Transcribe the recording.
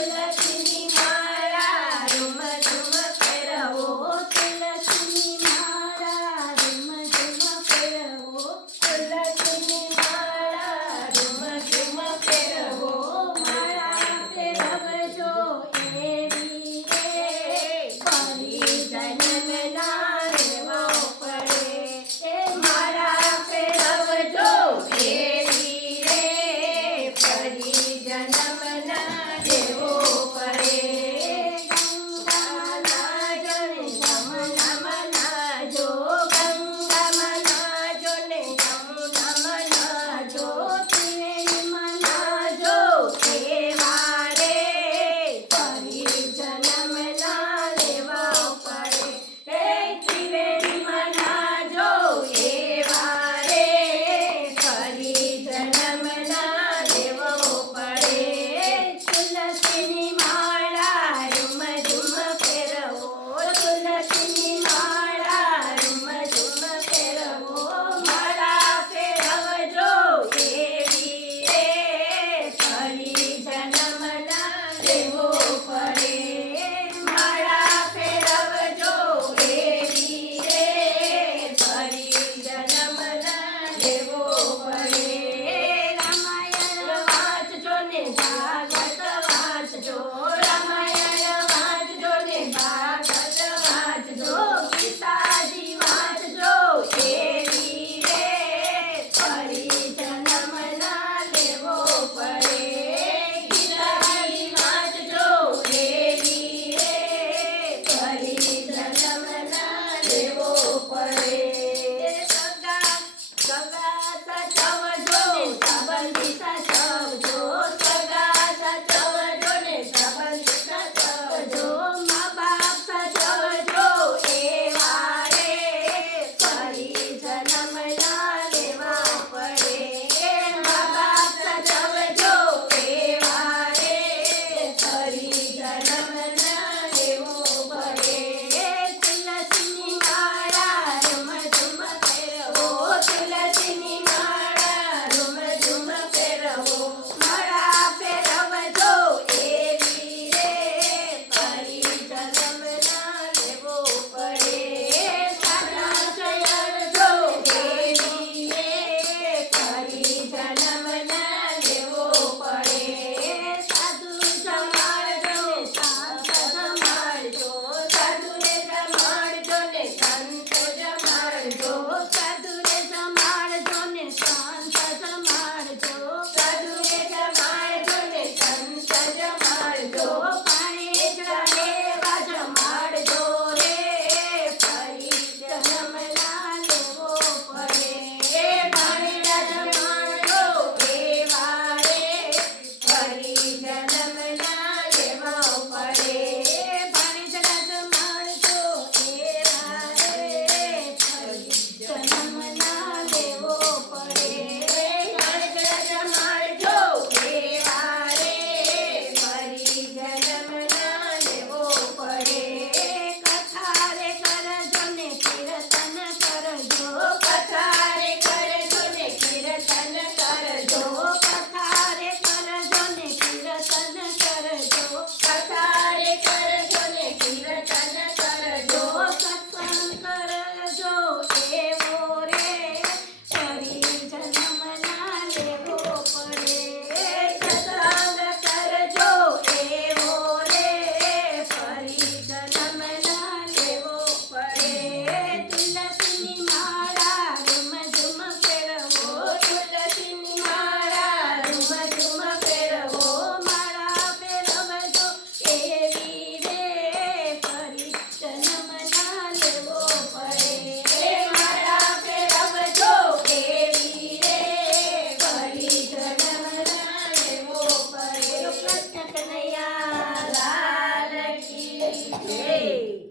તુલસીની માળા રૂમ ઝુમ ફેરવો, તુલસીની માળા રૂમ ઝુમ ફેરવો, તુલસીની માળા રૂમ ઝુમ ફેરવો. માળા ફેરવજો એવી રે ફરી જન્મ ના લેવો પડે. એ માળા ફેરવજો એવી રે ફરી જન્મ ના લેવો પડે. ગંગામાં નાજો ને યમુનામાં નાજો, ગંગામાં નાજો ને યમુનામાં નાજો, ત્રિવેણીમાં નાજો એવા રે ફરી જન્મ ના લેવો પડે. હે ત્રિવેણીમાં નાજો એવા રે ફરી જન્મ ના લેવો પડે. તુલસીની